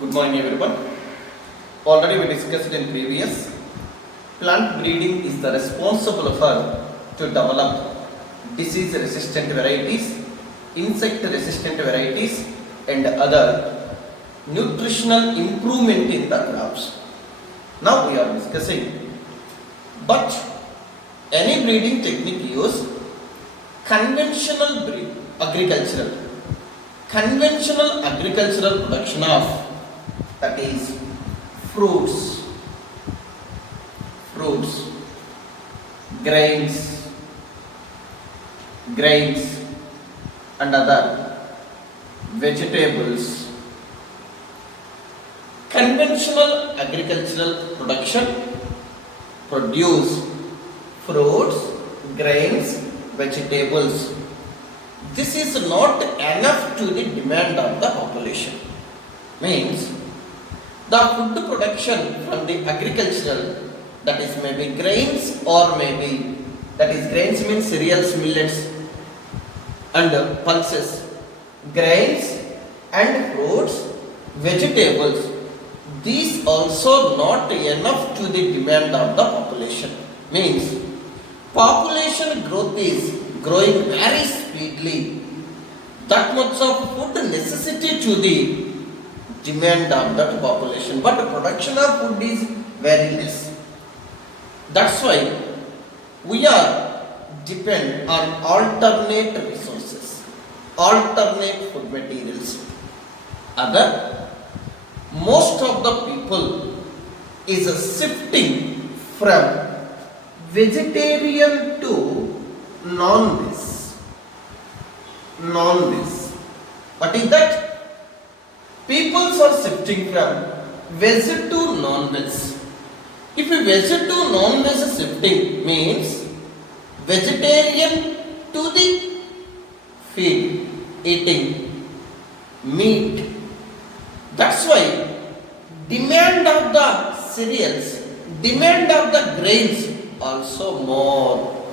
Good morning everyone. Already we discussed in previous, plant breeding is the responsible for to develop disease resistant varieties, insect resistant varieties and other nutritional improvement in the crops. Now we are discussing, but any breeding technique use conventional agricultural production of, that is fruits, grains and other vegetables. Conventional agricultural production produce fruits, grains, vegetables. This is not enough to the demand of the population. Means the food production from the agricultural, that is maybe grains or maybe, that is grains means cereals, millets and pulses, grains and fruits, vegetables, these also not enough to the demand of the population. Means population growth is growing very speedily. That much of food necessity to the demand of that population, but the production of food is very less. That's why we are depend on alternate resources, alternate food materials. Other, most of the people is shifting from vegetarian to non-veg. What is that? People are shifting from veg to non-veg. If a veg to non-veg shifting means vegetarian to the feed, eating meat. That's why demand of the cereals, demand of the grains also more.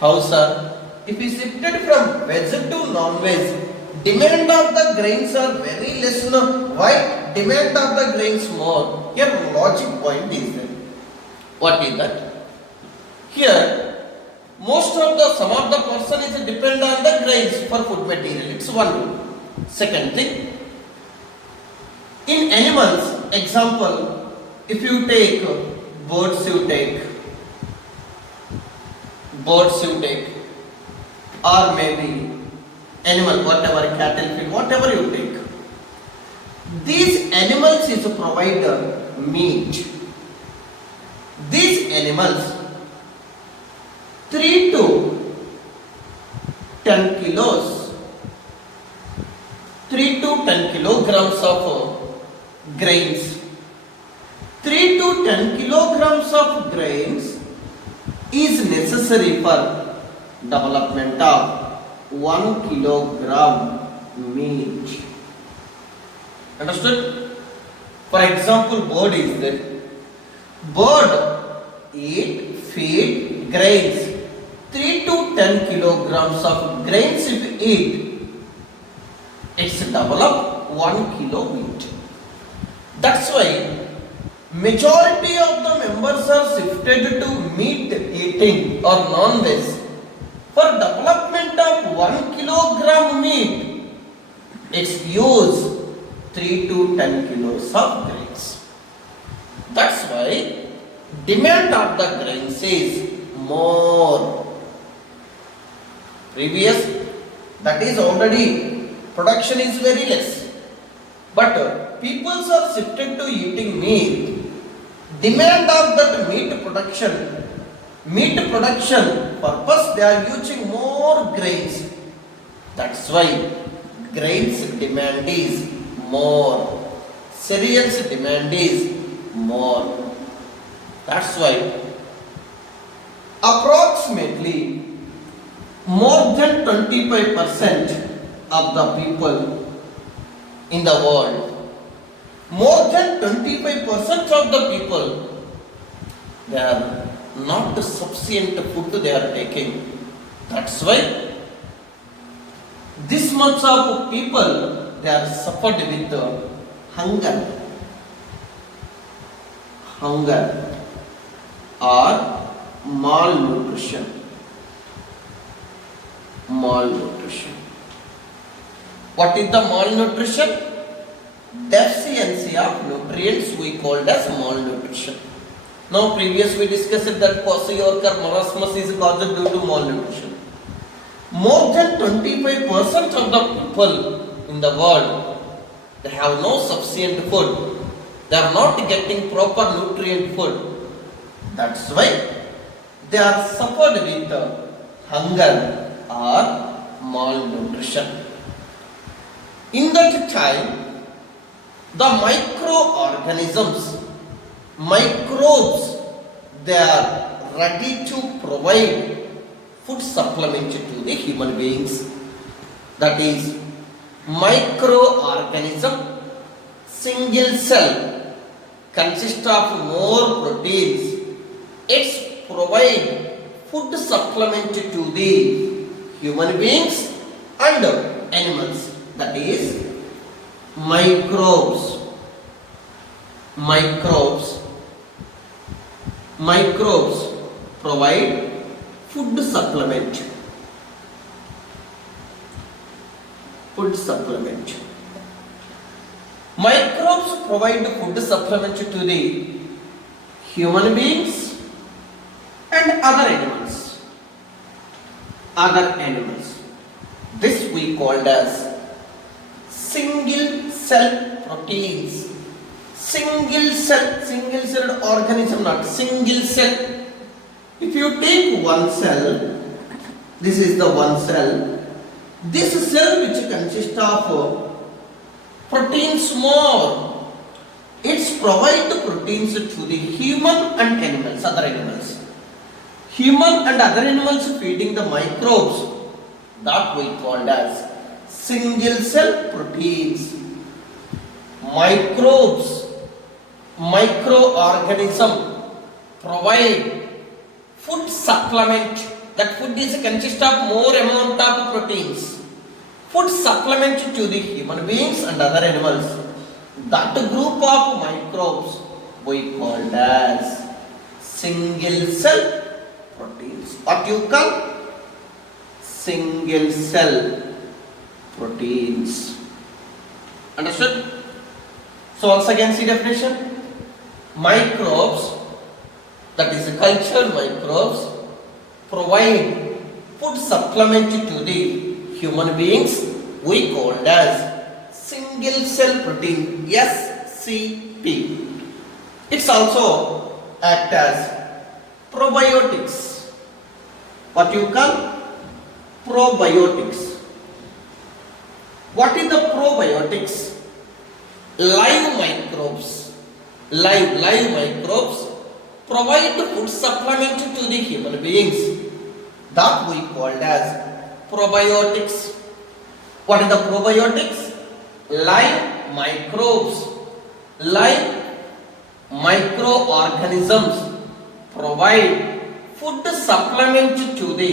How sir? If we shifted from veg to non-veg, demand of the grains are very less. No? Why demand of the grains more? Here logic point is there. What is that? Here some of the person is depend on the grains for food material. It's one rule. Second thing, in animals, example, if you take birds, or maybe animal, whatever, cattle feed, whatever you take. These animals is to provide meat. These animals 3 to 10 kilos, 3 to 10 kilograms of grains. 3 to 10 kilograms of grains is necessary for development of 1 kilogram meat. Understood? For example, bird is there. Bird feed grains. 3 to 10 kilograms of grains if eat, it's develop 1 kilo meat. That's why majority of the members are shifted to meat eating or non-veg. For development of 1 kilogram meat, it's use 3 to 10 kilos of grains. That's why demand of the grains is more. Previous, that is already production is very less. But people are shifted to eating meat. Demand of that meat production purpose they are using more grains. That's why grains demand is more. Cereals demand is more. That's why approximately more than 25% of the people in the world, more than 25% of the people, they are not sufficient food they are taking. That's why this much of people, they are suffered with hunger, hunger or malnutrition, malnutrition. What is the malnutrition? Deficiency of nutrients we called as malnutrition. Now previous we discussed that kwashiorkor marasmus is caused due to malnutrition. More than 25% of the people in the world, they have no sufficient food. They are not getting proper nutrient food. That's why they are suffered with hunger or malnutrition. In that time, the microorganisms, microbes, they are ready to provide food supplement to the human beings. That is, microorganism, single cell, consists of more proteins. It's provide food supplement to the human beings and animals. That is, microbes, microbes, microbes provide food supplement, food supplement. Microbes provide food supplement to the human beings and other animals. Other animals. This we called as single cell proteins. Single celled organism, not single cell. If you take one cell, this is the one cell. This cell which consists of proteins more. It's provide the proteins to the human and animals, other animals. Human and other animals feeding the microbes, that we called as single cell proteins. Microbes, microorganism provide food supplement. That food is consist of more amount of proteins. Food supplement to the human beings and other animals. That group of microbes we called as single cell proteins. What you call? Single cell proteins. Understood? So once again see definition. Microbes, that is cultured microbes, provide food supplement to the human beings. We called as single cell protein, SCP. It's also act as probiotics. What you call? Probiotics. What is the probiotics? Live microbes. Live microbes provide food supplement to the human beings. That we called as probiotics. What is the probiotics? Live microbes, live microorganisms provide food supplement to the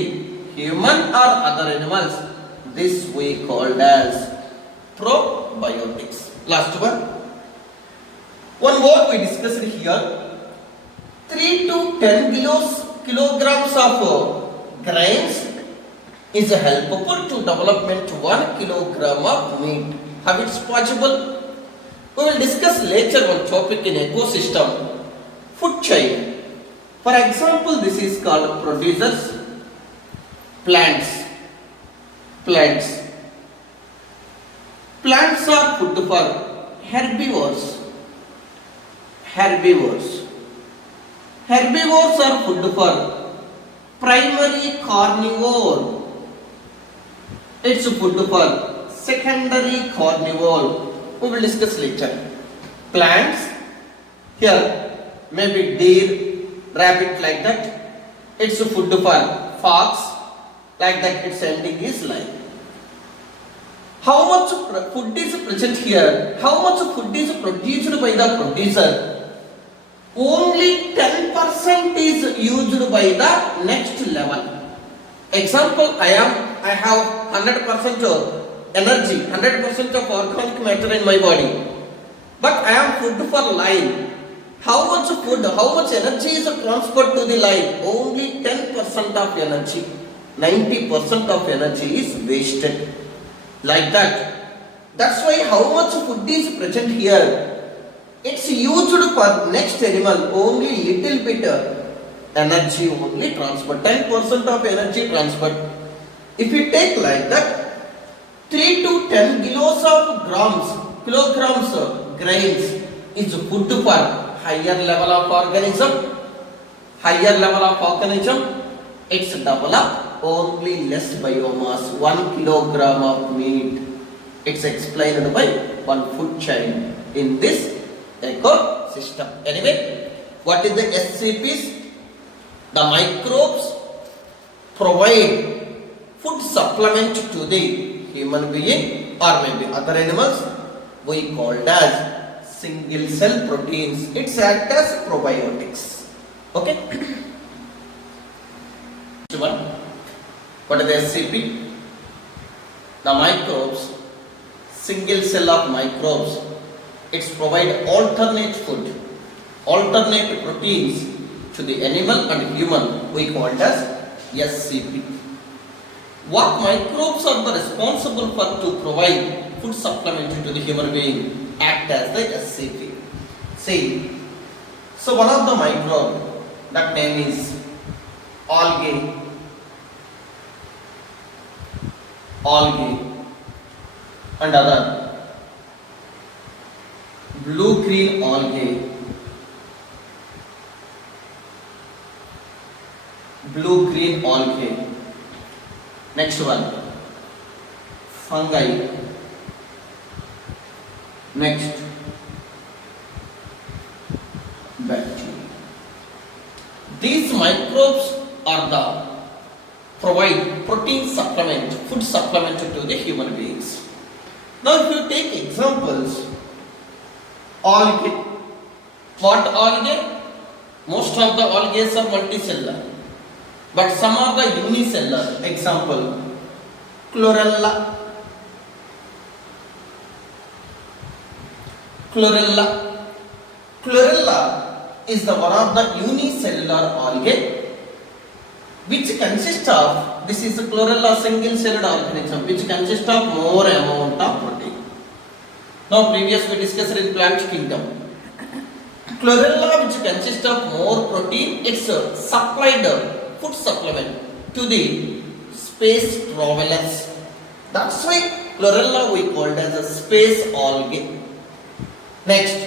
human or other animals. This we called as probiotics. Last one. One more we discussed here. 3 to 10 kilograms of grains is helpful to development 1 kilogram of meat. How it's possible? We will discuss later one topic in ecosystem, food chain. For example, this is called producers, plants. Plants are food for herbivores. Herbivores are food for primary carnivore. It's food for secondary carnivore. We will discuss later. Plants, here maybe deer, rabbit, like that. It's food for fox, like that. Its ending is like. How much food is present here? How much food is produced by the producer? Only 10% is used by the next level. Example, I have 100% of energy, 100% of organic matter in my body. But I am food for life. How much food, how much energy is transferred to the life? Only 10% of energy. 90% of energy is wasted. Like that. That's why how much food is present here? It's used for next animal. Only little bit energy only transfer. 10% of energy transfer. If you take like that, 3 to 10 kilograms grains is food for higher level of organism. Higher level of organism, it's develop only less biomass. 1 kilogram of meat. It's explained by one food chain in this ecosystem. Anyway, what is the SCPs? The microbes provide food supplement to the human being or maybe other animals. We called as single cell proteins. It's act as probiotics. Okay. What is the SCP? The microbes, single cell of microbes, it's provide alternate food, alternate proteins to the animal and human. We call it as SCP. What microbes are the responsible for to provide food supplement to the human being? Act as the SCP. See, so one of the microbe, that name is algae. Algae and other blue-green algae, blue-green algae. Next one, fungi. Next, bacteria. These microbes are the provide protein supplement, food supplement to the human beings. Now if you take examples, algae. What algae? Most of the algae are multicellular, but some are the unicellular. Example, chlorella. Chlorella. Chlorella is the one of the unicellular algae which consists of, this is a chlorella single celled organism which consists of more amount of protein. Now previous we discussed in plant kingdom. Chlorella which consists of more protein, it's supplied food supplement to the space travelers. That's why chlorella we called as a space algae. Next,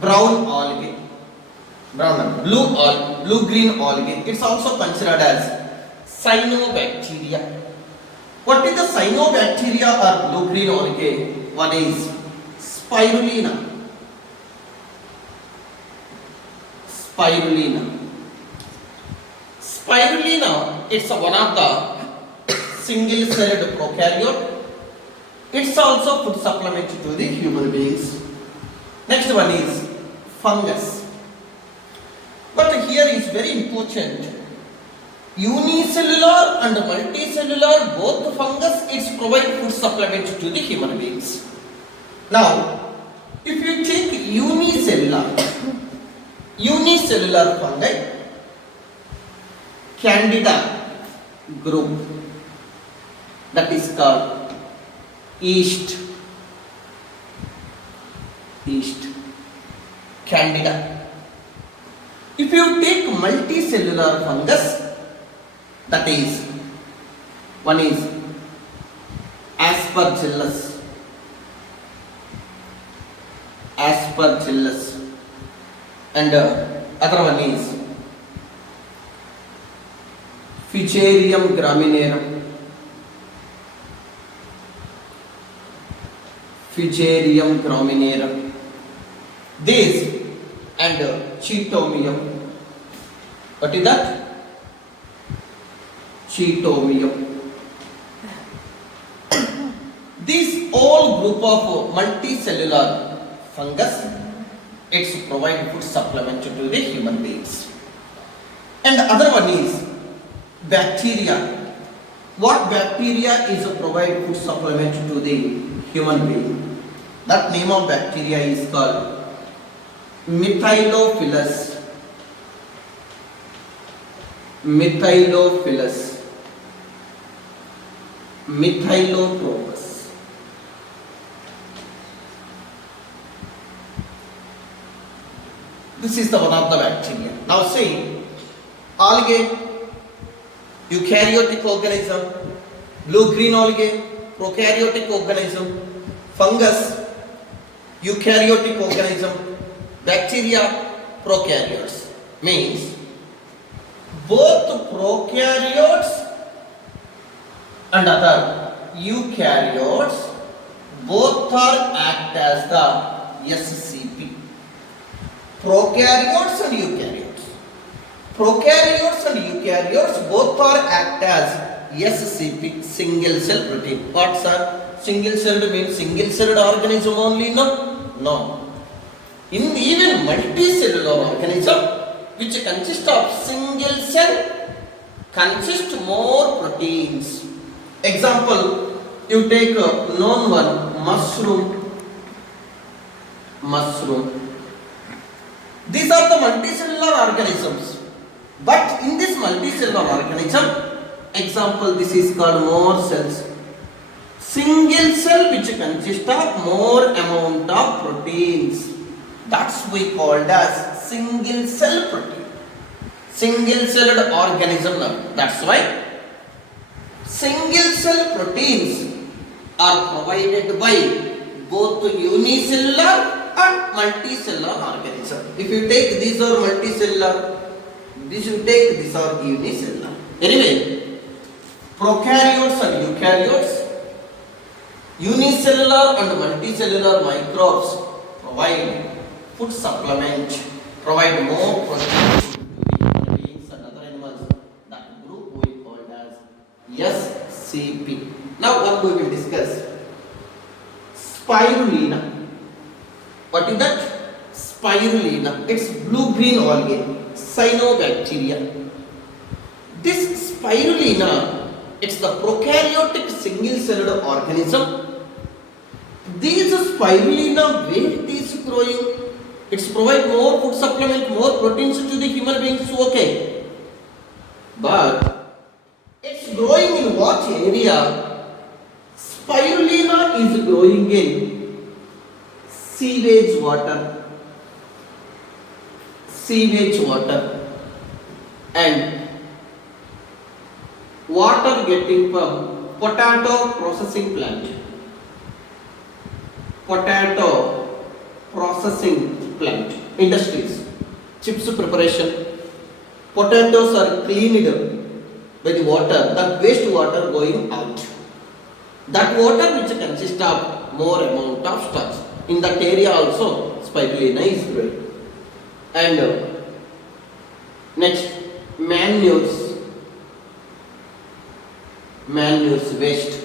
brown algae. Blue-green algae. It's also considered as cyanobacteria. What is the cyanobacteria or blue-green algae? One is spirulina. Spirulina. Spirulina, it's one of the single-celled prokaryote. It's also food supplement to the human beings. Next one is fungus. But here is very important. Unicellular and multicellular, both the fungus, it's provide food supplement to the human beings. Now, if you take unicellular fungi, Candida group, that is called yeast. Candida. If you take multicellular fungus, that is, one is Aspergillus, and other one is Fusarium graminearum, this and Chaetomium. What is that? Chaetomium. This all group of multicellular fungus, it's provide food supplement to the human beings. And the other one is bacteria. What bacteria is provide food supplement to the human being? That name of bacteria is called Methylophilus. Methylophilus. Methylotropous. This is the one of the bacteria. Now see, algae, eukaryotic organism, blue-green algae, prokaryotic organism, fungus, eukaryotic organism, bacteria, prokaryotes. Means both prokaryotes and other eukaryotes both are act as the SCP. Prokaryotes and eukaryotes. Prokaryotes and eukaryotes both are act as SCP, single cell protein. What sir? Single celled means single celled organism only? No. No. In even multicellular organism which consist of single cell consist more proteins. Example, you take a known one, mushroom. These are the multicellular organisms. But in this multicellular organism, example, this is called more cells. Single cell which consists of more amount of proteins. That's we called as single cell protein. Single celled organism now. That's why single cell proteins are provided by both unicellular and multicellular organism. If you take these are multicellular, this you take these are unicellular. Anyway, prokaryotes and eukaryotes, unicellular and multicellular microbes provide food supplement, provide more protein to human beings and other animals. That group we called as SCP. Now what we will discuss? Spirulina. What is that? Spirulina. It's blue-green algae, cyanobacteria. This spirulina, it's the prokaryotic single-celled organism. These spirulina, where it is growing, it's provide more food supplement, more proteins to the human beings, okay. But it's growing in what area? Spirulina is growing in sewage water, and water getting from potato processing plant. Industries, chips preparation. Potatoes are cleaned by the water, that waste water going out. That water which consists of more amount of starch. In that area also spirulina is growing. And next, manures waste,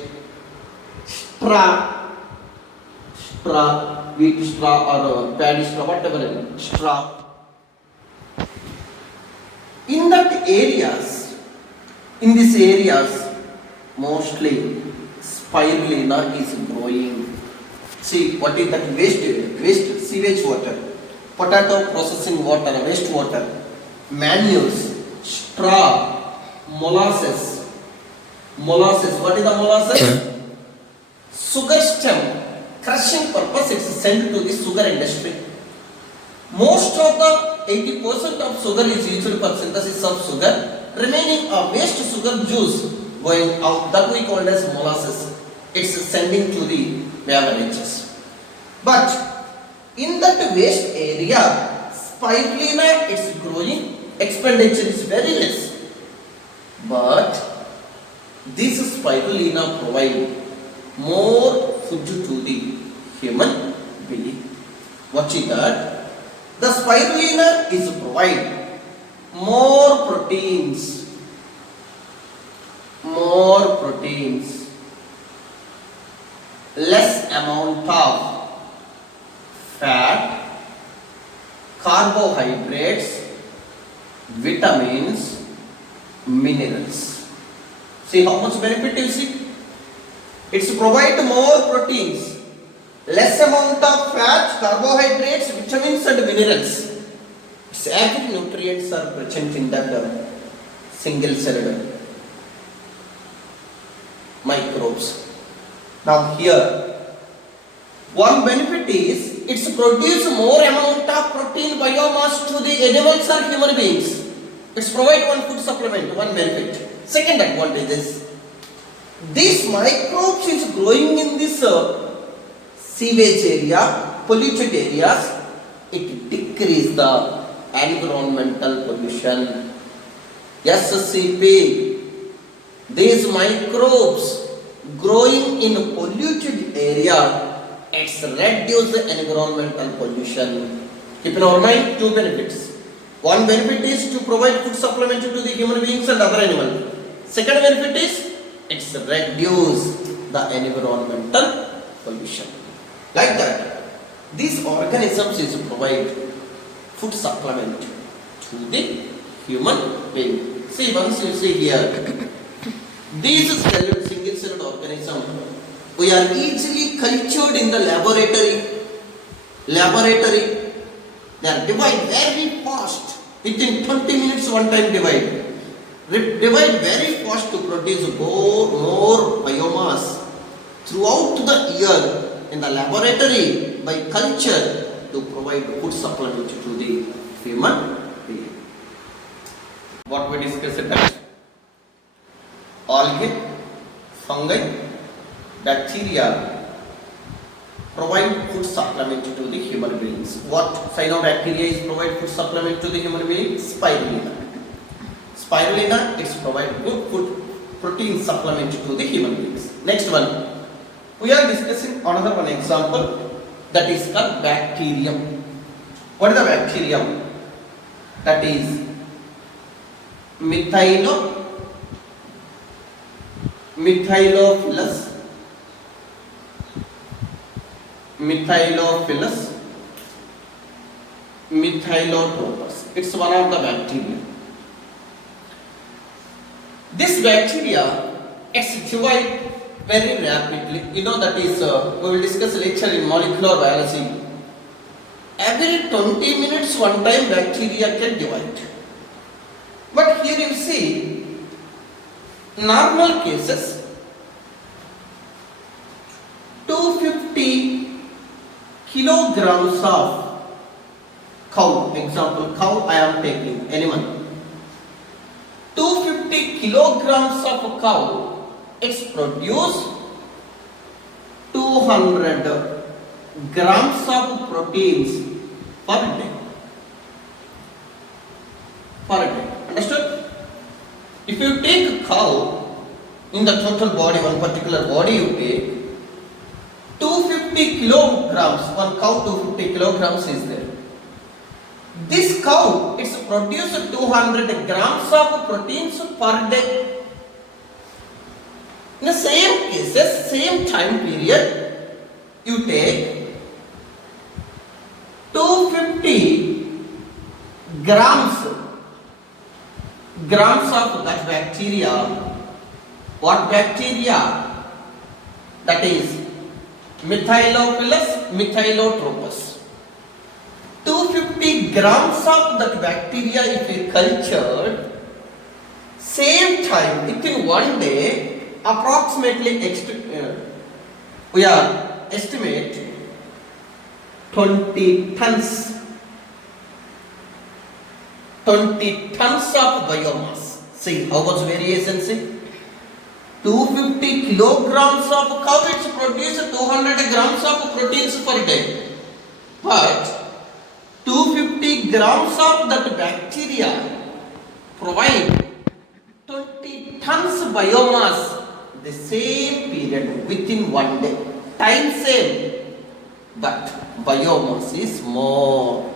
straw, wheat straw or paddy straw, whatever straw. In these areas, mostly spirulina is growing. See, what is that waste sewage water, potato processing water, waste water, manures, straw, molasses. What is the molasses? Sugar stem, crushing purpose, it's sent to the sugar industry. Most of the 80% of sugar is used for synthesis of sugar. Remaining of waste sugar juice going out, that we call as molasses. It's sending to the beverages. But in that waste area, spirulina is growing, expenditure is very less. But this spirulina provide more food to the human being. What is that? The spirulina is provide more proteins, less amount of fat, carbohydrates, vitamins, minerals. See how much benefit you see? It's provide more proteins, less amount of fat, carbohydrates, vitamins and minerals. Its active nutrients are present in that single celled microbes. Now here, one benefit is it's produce more amount of protein biomass to the animals or human beings. It's provide one food supplement, one benefit. Second advantage is these microbes is growing in this sewage area, polluted areas. It decrease the environmental pollution. SCP. These microbes growing in polluted area, it's reduce the environmental pollution. Keep in our mind two benefits. One benefit is to provide food supplement to the human beings and other animals. Second benefit is it's reduce the environmental pollution. Like that, these organisms is provide food supplement to the human being. See, once you see here, these single celled organisms, we are easily cultured in the laboratory. They are divide very fast. Within 20 minutes, one time divide. Divide very fast to produce more biomass throughout the year in the laboratory by culture to provide food supplement to the human being. What we discussed next? Algae, fungi, bacteria provide food supplement to the human beings. What cyanobacteria is provide food supplement to the human beings? Spirulina. Spirulina is provide good food protein supplement to the human beings. Next one, we are discussing another one example, that is called bacterium. What is the bacterium? That is Methylophilus Methylotropous. It's one of the bacteria. This bacteria, it's divide very rapidly. You know that is, we will discuss later in molecular biology. Every 20 minutes, one time bacteria can divide. But here you see, normal cases, 250 kilograms of cow, example cow I am taking, animal. 250 kilograms of cow, it's produce 200 grams of proteins per day. Understood? If you take a cow, in the total body, one particular body you take, 250 kilograms, one cow 250 kilograms is there. This cow, it's produced 200 grams of proteins per day. In the same cases, same time period, you take 250 grams of that bacteria. What bacteria? That is Methylophilus Methylotropous. 250 grams of that bacteria if we cultured, same time within one day, approximately we are estimate 20 tons of biomass. See how much variation, see? 250 kilograms of cow, it's produces 200 grams of proteins per day. But 250 grams of that bacteria provide 20 tons biomass the same period within one day. Time same, but biomass is more.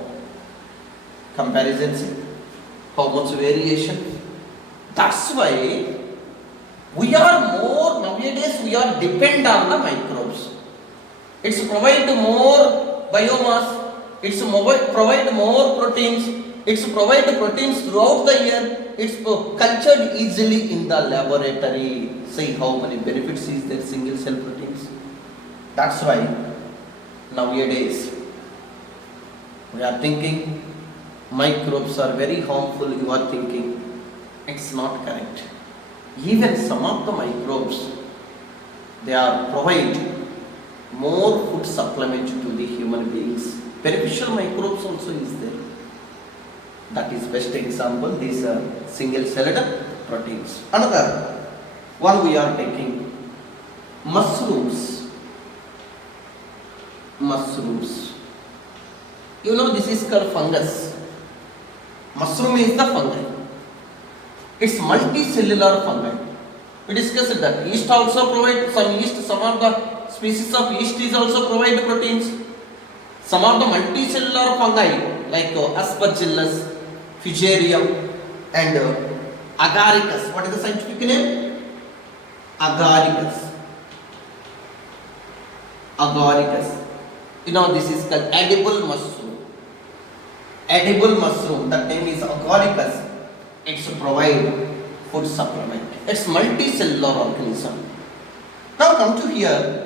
Comparison, see? How much variation? That's why we are more, nowadays we are dependent on the microbes. It's provide more biomass, it's provide more proteins, it's provide proteins throughout the year, it's cultured easily in the laboratory. See how many benefits is there, single cell proteins. That's why Nowadays, we are thinking microbes are very harmful. You are thinking it's not correct. Even some of the microbes, they are provide more food supplement to the human beings. Beneficial microbes also is there. That is best example. These are single-celled proteins. Another one we are taking mushrooms. Mushrooms. You know this is called fungus. Mushroom is the fungi. It's multicellular fungi. We discussed that yeast also provide some yeast. Some of the species of yeast is also provide proteins. Some of the multicellular fungi like Aspergillus, Fusarium, and Agaricus. What is the scientific name? Agaricus. Agaricus. You know this is called edible mushroom. Edible mushroom. That name is Agaricus. It's provide food supplement. It's multicellular organism. Now come to here.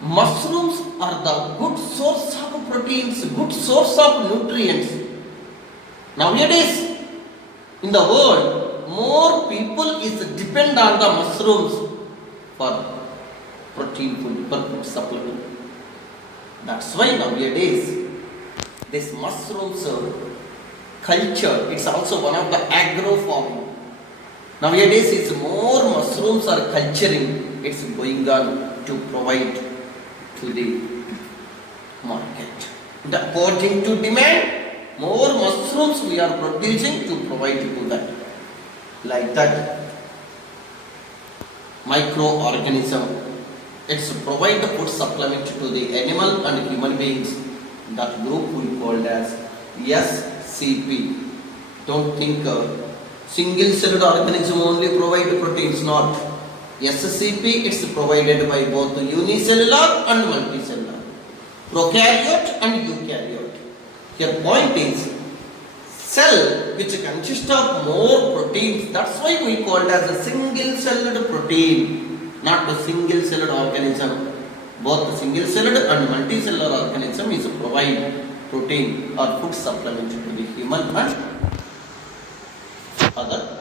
Mushrooms are the good source of proteins, good source of nutrients. Nowadays, in the world, more people is depend on the mushrooms for protein food, for food supplement. That's why nowadays, this mushrooms culture, it's also one of the agro farming. Nowadays, it's more mushrooms are culturing, it's going on to provide to the market. According to demand, more mushrooms we are producing to provide to that. Like that, microorganism, it's provide the food supplement to the animal and human beings. That group we called as SCP. Don't think single-celled organism only provide proteins, not. SCP, it's provided by both unicellular and multicellular, prokaryote and eukaryote. Here point is cell which consists of more proteins. That's why we call it as a single-celled protein, not a single-celled organism. Both the single-celled and multicellular organism is provide protein or food supplement to the human and other